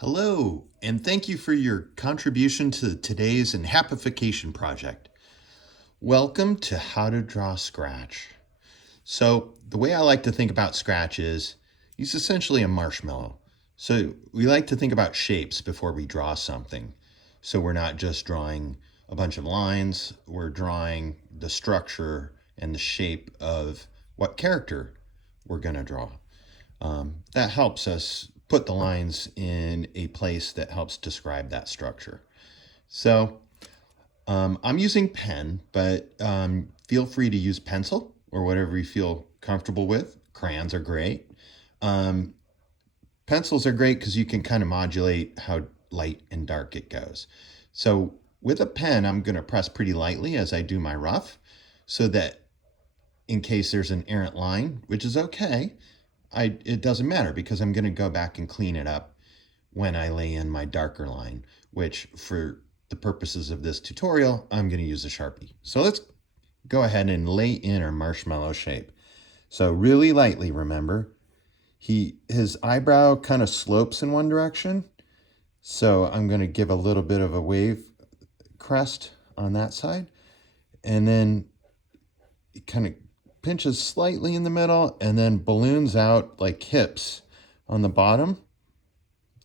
Hello, and thank you for your contribution to today's Enhappification project. Welcome to How to Draw Scratch. So the way I like to think about Scratch is he's essentially a marshmallow. So we like to think about shapes before we draw something. So we're not just drawing a bunch of lines, we're drawing the structure and the shape of what character we're going to draw. That helps us put the lines in a place that helps describe that structure. So I'm using pen, but feel free to use pencil or whatever you feel comfortable with. Crayons are great. Pencils are great because you can kind of modulate how light and dark it goes. So with a pen, I'm going to press pretty lightly as I do my rough so that in case there's an errant line, which is okay, it doesn't matter because I'm going to go back and clean it up when I lay in my darker line, which for the purposes of this tutorial, I'm going to use a Sharpie. So let's go ahead and lay in our marshmallow shape. So really lightly, remember, his eyebrow kind of slopes in one direction. So I'm going to give a little bit of a wave crest on that side. And then it kind of pinches slightly in the middle and then balloons out like hips on the bottom.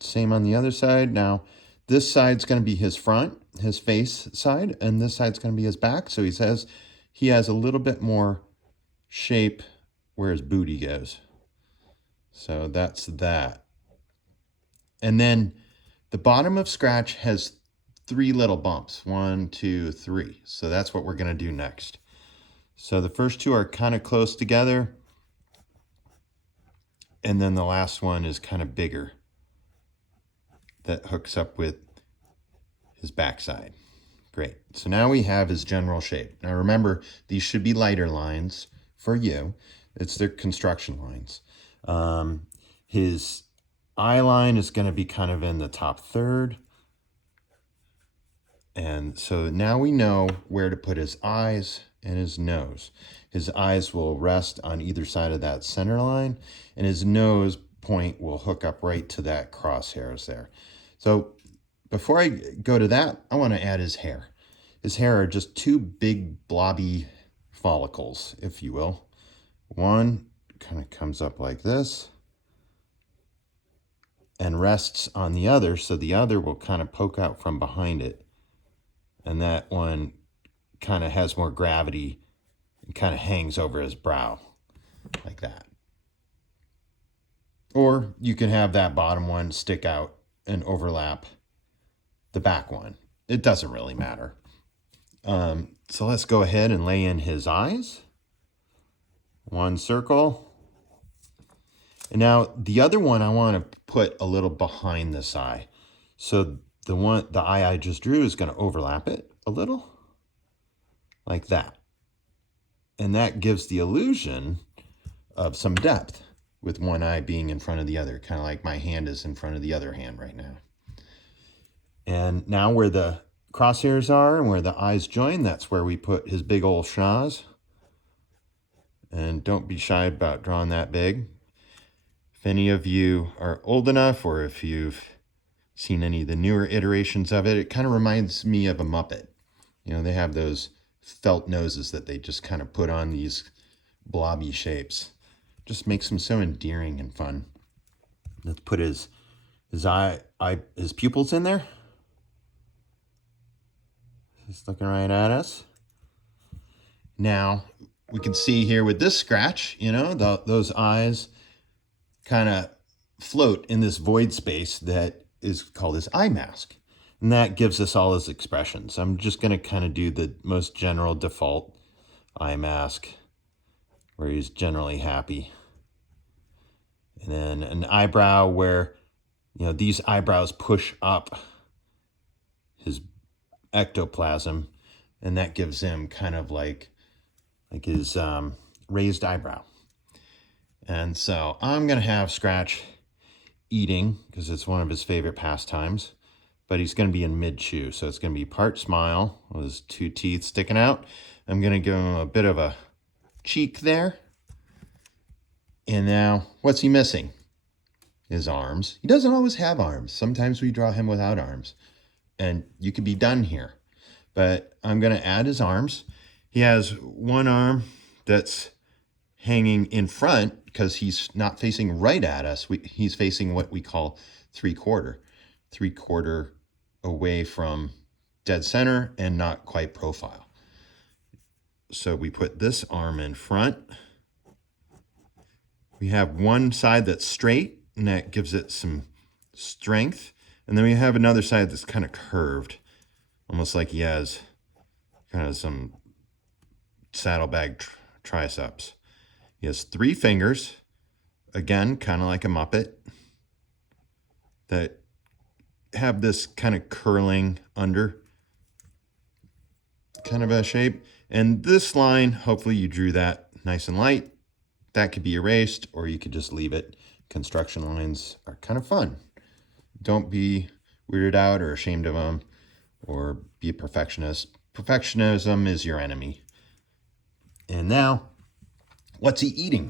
Same on the other side. Now, this side's going to be his front, his face side, and this side's going to be his back. So he has a little bit more shape where his booty goes. So that's that. And then the bottom of Scratch has 3 little bumps. 1, 2, 3. So that's what we're going to do next. So the first 2 are kind of close together. And then the last one is kind of bigger. That hooks up with his backside. Great. So now we have his general shape. Now remember, these should be lighter lines for you. It's their construction lines. His eye line is going to be kind of in the top third. And so now we know where to put his eyes and his nose. His eyes will rest on either side of that center line, and his nose point will hook up right to that crosshairs there. So before I go to that, I want to add his hair. His hair are just 2 big blobby follicles, if you will. One kind of comes up like this and rests on the other, so the other will kind of poke out from behind it. And that one kind of has more gravity and kind of hangs over his brow like that. Or you can have that bottom one stick out and overlap the back one. It doesn't really matter. So let's go ahead and lay in his eyes. 1 circle. And now the other one I want to put a little behind this eye. So the eye I just drew is going to overlap it a little like that. And that gives the illusion of some depth with one eye being in front of the other, kind of like my hand is in front of the other hand right now. And now where the crosshairs are and where the eyes join, that's where we put his big old schnoz. And don't be shy about drawing that big. If any of you are old enough, or if you've seen any of the newer iterations of it, it kind of reminds me of a Muppet. You know, they have those felt noses that they just kind of put on these blobby shapes. Just makes them so endearing and fun. Let's put his pupils in there. He's looking right at us. Now, we can see here with this Scratch, you know, those eyes kind of float in this void space that is called his eye mask. And that gives us all his expressions. I'm just going to kind of do the most general default eye mask where he's generally happy. And then an eyebrow where, you know, these eyebrows push up his ectoplasm, and that gives him kind of like his raised eyebrow. And so I'm going to have Scratch eating because it's one of his favorite pastimes, but he's going to be in mid-chew. So it's going to be part smile with his 2 teeth sticking out. I'm going to give him a bit of a cheek there. And now, what's he missing? his arms. He doesn't always have arms. Sometimes we draw him without arms. And you could be done here. But I'm going to add his arms. He has one arm that's hanging in front because he's not facing right at us. He's facing what we call 3/4. 3/4 away from dead center and not quite profile. So we put this arm in front. We have one side that's straight, and that gives it some strength. And then we have another side that's kind of curved, almost like he has kind of some saddlebag triceps. He has 3 fingers, again, kind of like a Muppet, that have this kind of curling under kind of a shape. And this line, hopefully you drew that nice and light. That could be erased, or you could just leave it. Construction lines are kind of fun. Don't be weirded out or ashamed of them, or be a perfectionist. Perfectionism is your enemy. And now, what's he eating?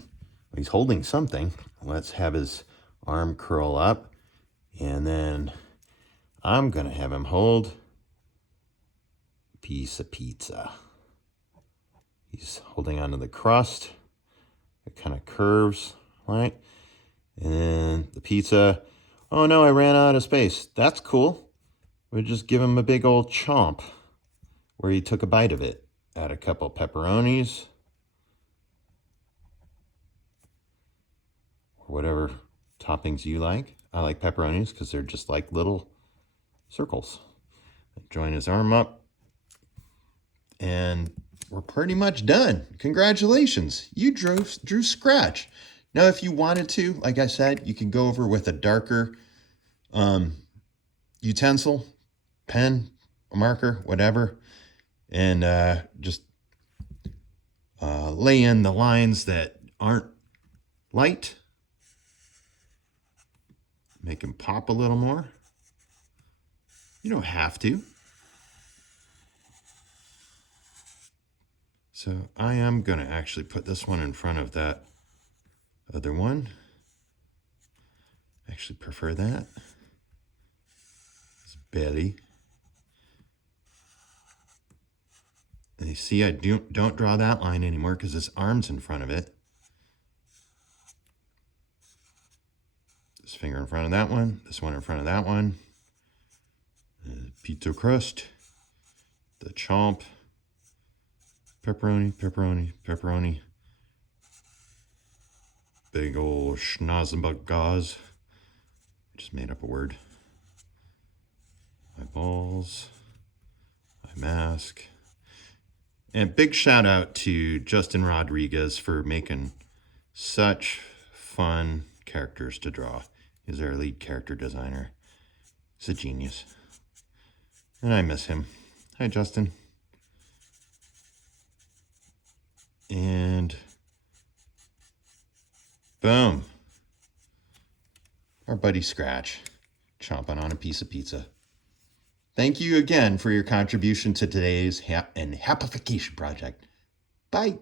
Well, he's holding something. Let's have his arm curl up, and then I'm going to have him hold a piece of pizza. He's holding onto the crust. It kind of curves, right? And the pizza, oh no, I ran out of space. That's cool. We'll just give him a big old chomp where he took a bite of it. Add a couple pepperonis, or whatever toppings you like. I like pepperonis because they're just like little circles. Join his arm up, and we're pretty much done. Congratulations, you drew Scratch. Now, if you wanted to, like I said, you can go over with a darker utensil, pen, a marker, whatever, and just lay in the lines that aren't light. Make them pop a little more. You don't have to. So I am going to actually put this one in front of that other one. I actually prefer that. His belly. And you see, I don't draw that line anymore because his arm's in front of it. This finger in front of that one. This one in front of that one. Pizza crust. The chomp. Pepperoni, pepperoni, pepperoni. Big old schnazenbug gauze. Just made up a word. My balls. My mask. And big shout out to Justin Rodriguez for making such fun characters to draw. He's our lead character designer. He's a genius. And I miss him. Hi, Justin. And boom. Our buddy Scratch chomping on a piece of pizza. Thank you again for your contribution to today's Enhappification project. Bye.